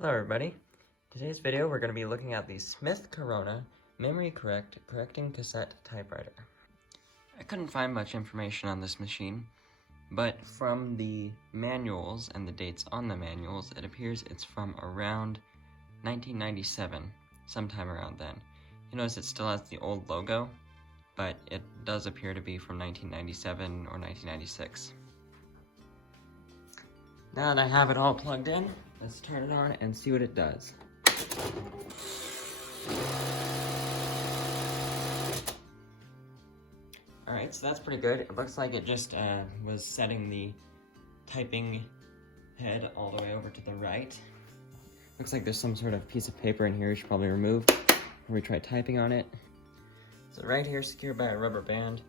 Hello everybody. Today's video we're going to be looking at the Smith Corona Memory Correcting Cassette Typewriter. I couldn't find much information on this machine, but from the manuals and the dates on the manuals, it appears it's from around 1997, sometime around then. You notice it still has the old logo, but it does appear to be from 1997 or 1996. Now that I have it all plugged in, let's turn it on and see what it does. Alright, so that's pretty good. It looks like it just was setting the typing head all the way over to the right. Looks like there's some sort of piece of paper in here we should probably remove before we try typing on it. So right here, secured by a rubber band,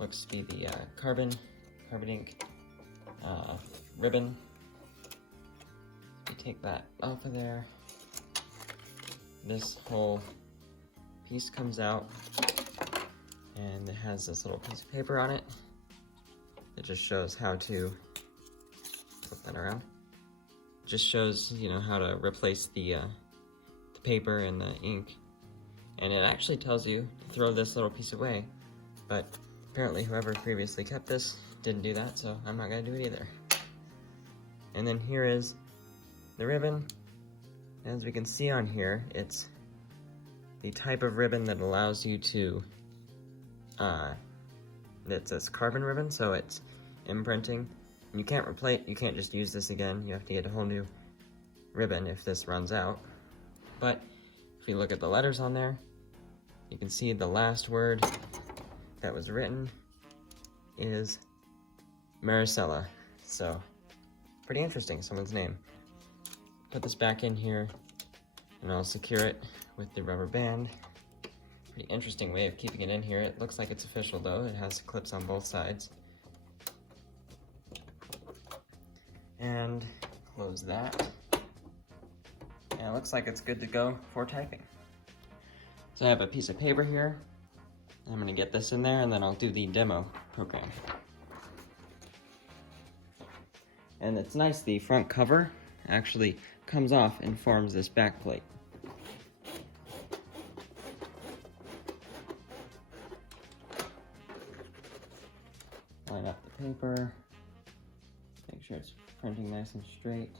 looks to be the carbon ink ribbon. Take that off of there. This whole piece comes out and it has this little piece of paper on it. It just shows how to flip that around. It just shows, you know, how to replace the paper and the ink. And it actually tells you to throw this little piece away, but apparently whoever previously kept this didn't do that, so I'm not gonna do it either. And then here is the ribbon. As we can see on here, it's the type of ribbon that allows you to, it says carbon ribbon, so it's imprinting. You can't replace, you can't just use this again, you have to get a whole new ribbon if this runs out. But if you look at the letters on there, you can see the last word that was written is Maricela, so pretty interesting, someone's name. Put this back in here and I'll secure it with the rubber band. Pretty interesting way of keeping it in here. It looks like it's official though. It has clips on both sides. And close that. And it looks like it's good to go for typing. So I have a piece of paper here. I'm gonna get this in there and then I'll do the demo program. And it's nice, the front cover actually comes off and forms this back plate. Line up the paper, make sure it's printing nice and straight.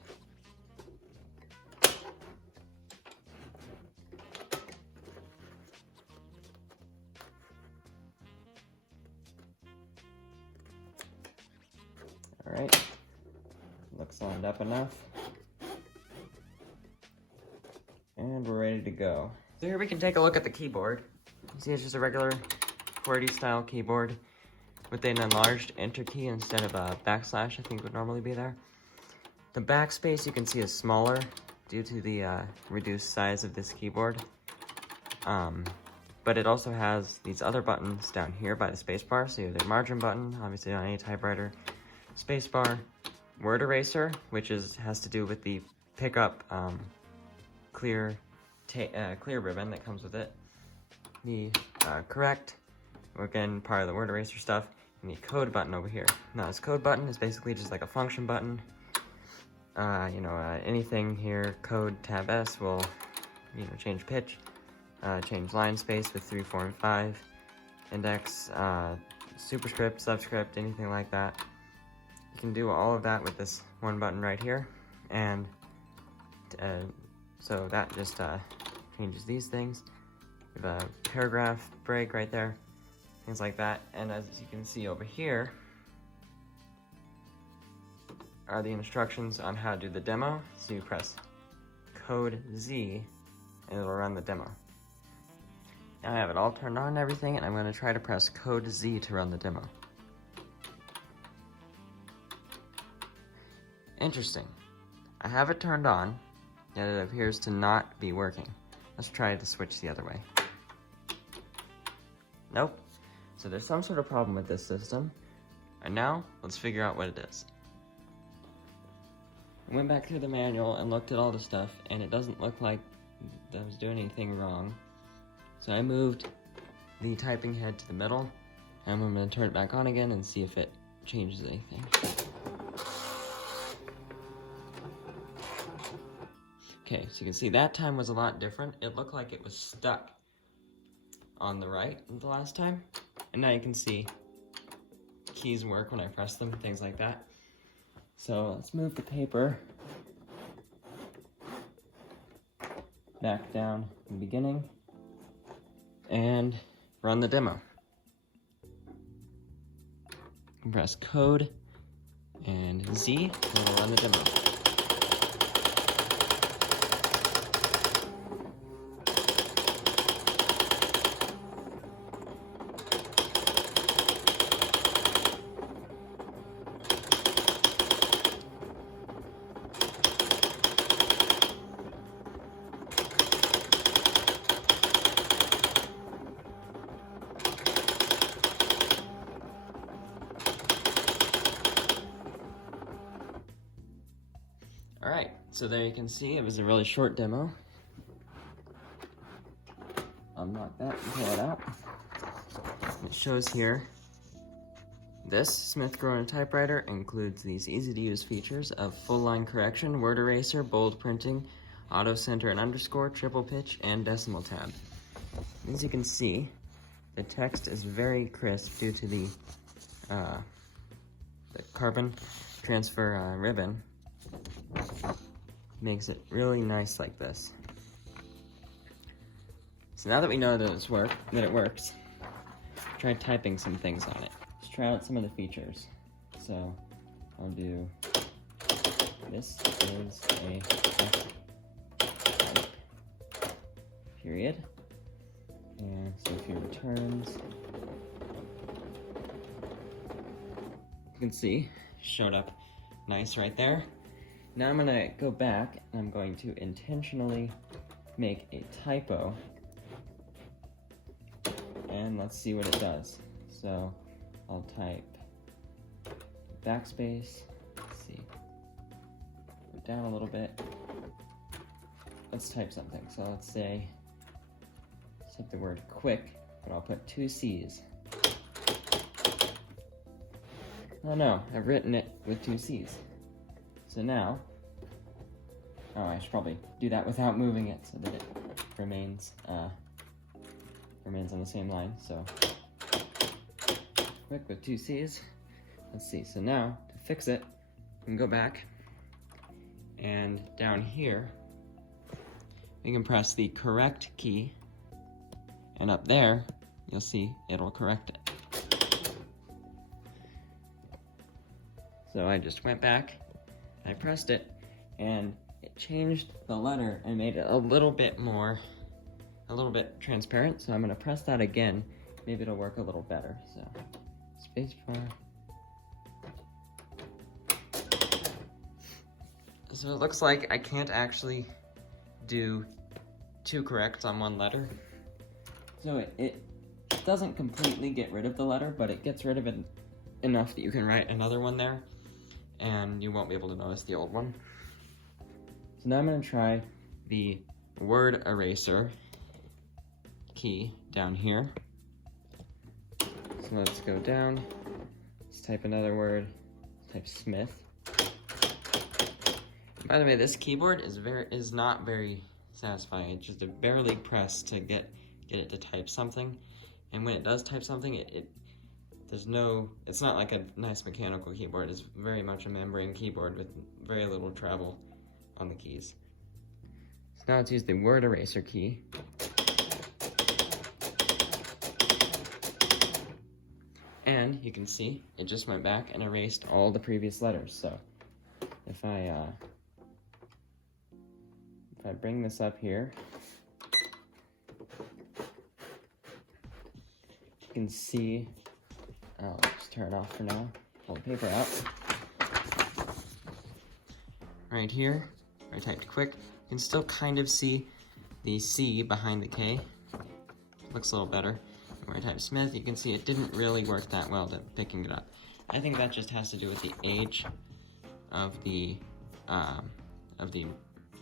All right, looks lined up enough. And we're ready to go. So here we can take a look at the keyboard. You see it's just a regular QWERTY style keyboard with an enlarged enter key instead of a backslash I think would normally be there. The backspace you can see is smaller due to the reduced size of this keyboard. But it also has these other buttons down here by the spacebar. So you have the margin button, obviously on any typewriter, spacebar, word eraser, which has to do with the pickup clear ribbon that comes with it. The correct, again, part of the word eraser stuff, and the code button over here. Now this code button is basically just like a function button. Anything here, code tab S will, change pitch, change line space with 3, 4, and 5, index, superscript, subscript, anything like that. You can do all of that with this one button right here, and so that just changes these things. We have a paragraph break right there, things like that. And as you can see over here are the instructions on how to do the demo. So you press code Z and it'll run the demo. Now I have it all turned on and everything, and I'm going to try to press code Z to run the demo. Interesting. I have it turned on, yet it appears to not be working. Let's try to switch the other way. Nope. So there's some sort of problem with this system. And now, let's figure out what it is. I went back through the manual and looked at all the stuff, and it doesn't look like I was doing anything wrong. So I moved the typing head to the middle, and I'm going to turn it back on again and see if it changes anything. Okay, so you can see that time was a lot different. It looked like it was stuck on the right the last time. And now you can see keys work when I press them, things like that. So let's move the paper back down in the beginning and run the demo. Press code and Z, and we'll run the demo. Alright, so there you can see it was a really short demo. Unlock that and pull it out. It shows here, this Smith Corona typewriter includes these easy-to-use features of full-line correction, word eraser, bold printing, auto center and underscore, triple pitch, and decimal tab. As you can see, the text is very crisp due to the carbon transfer ribbon. Makes it really nice like this. So now that we know that it works, try typing some things on it. Let's try out some of the features. So I'll do, this is a type, period. And so if he returns, you can see, showed up nice right there. Now I'm gonna go back and I'm going to intentionally make a typo. And let's see what it does. So I'll type backspace. Let's see. Go down a little bit. Let's type something. So let's say, let's type the word quick, but I'll put 2 C's. Oh no, I've written it with 2 C's. So now, oh, I should probably do that without moving it so that it remains on the same line. So quick with 2 C's. Let's see, so now to fix it, we can go back and down here, we can press the correct key, and up there, you'll see it'll correct it. So I just went back, I pressed it, and it changed the letter and made it a little bit transparent. So I'm gonna press that again. Maybe it'll work a little better. So, spacebar. So it looks like I can't actually do 2 corrects on 1 letter. So it doesn't completely get rid of the letter, but it gets rid of it enough that you can write another one there, and you won't be able to notice the old one. So now I'm going to try the word eraser key down here. So let's go down, let's type another word, type Smith. By the way, this keyboard is not very satisfying. It's just a barely press to get it to type something, and when it does type something, it's not like a nice mechanical keyboard. It's very much a membrane keyboard with very little travel on the keys. So now let's use the word eraser key. And you can see it just went back and erased all the previous letters. So if I bring this up here, you can see, I'll just turn it off for now, pull the paper out. Right here, where I typed quick, you can still kind of see the C behind the K. Looks a little better. And where I typed Smith, you can see it didn't really work that well to picking it up. I think that just has to do with the age of the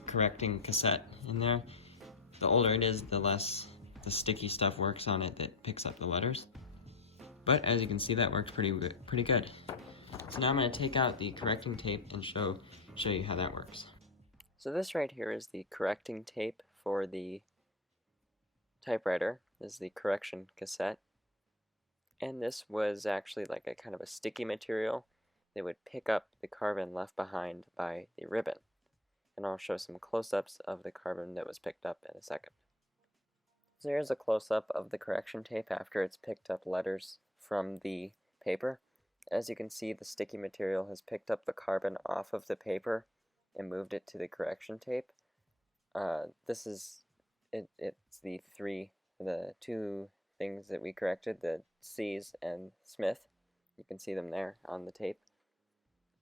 correcting cassette in there. The older it is, the less the sticky stuff works on it that picks up the letters. But as you can see, that works pretty good. So now I'm going to take out the correcting tape and show you how that works. So this right here is the correcting tape for the typewriter. This is the correction cassette. And this was actually like a kind of a sticky material that would pick up the carbon left behind by the ribbon. And I'll show some close-ups of the carbon that was picked up in a second. So here's a close-up of the correction tape after it's picked up letters from the paper. As you can see, the sticky material has picked up the carbon off of the paper and moved it to the correction tape. This is it's the two things that we corrected, the C's and Smith. You can see them there on the tape.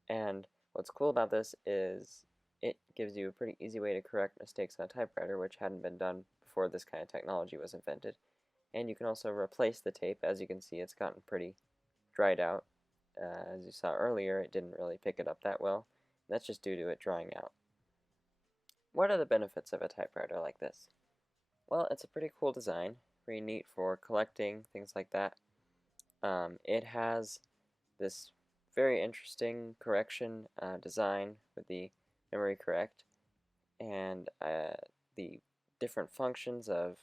And what's cool about this is it gives you a pretty easy way to correct mistakes on a typewriter, which hadn't been done before this kind of technology was invented. And you can also replace the tape. As you can see, it's gotten pretty dried out. As you saw earlier, it didn't really pick it up that well. That's just due to it drying out. What are the benefits of a typewriter like this? Well, it's a pretty cool design, pretty neat for collecting, things like that. It has this very interesting correction design with the memory correct and the different functions of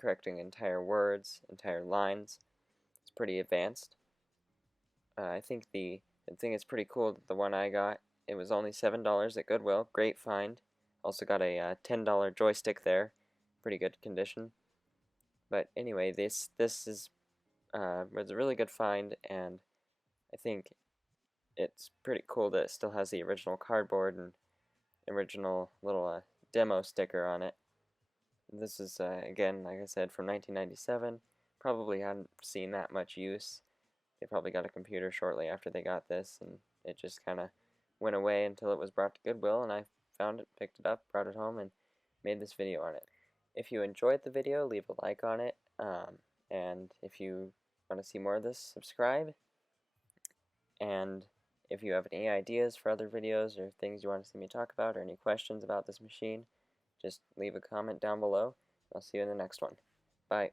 correcting entire words, entire lines. It's pretty advanced. I think the thing is pretty cool that the one I got, it was only $7 at Goodwill. Great find. Also got a $10 joystick there. Pretty good condition. But anyway, this was a really good find, and I think it's pretty cool that it still has the original cardboard and original little demo sticker on it. This is, again, like I said, from 1997. Probably hadn't seen that much use. They probably got a computer shortly after they got this, and it just kind of went away until it was brought to Goodwill, and I found it, picked it up, brought it home, and made this video on it. If you enjoyed the video, leave a like on it, and if you want to see more of this, subscribe. And if you have any ideas for other videos or things you want to see me talk about or any questions about this machine, just leave a comment down below. I'll see you in the next one. Bye.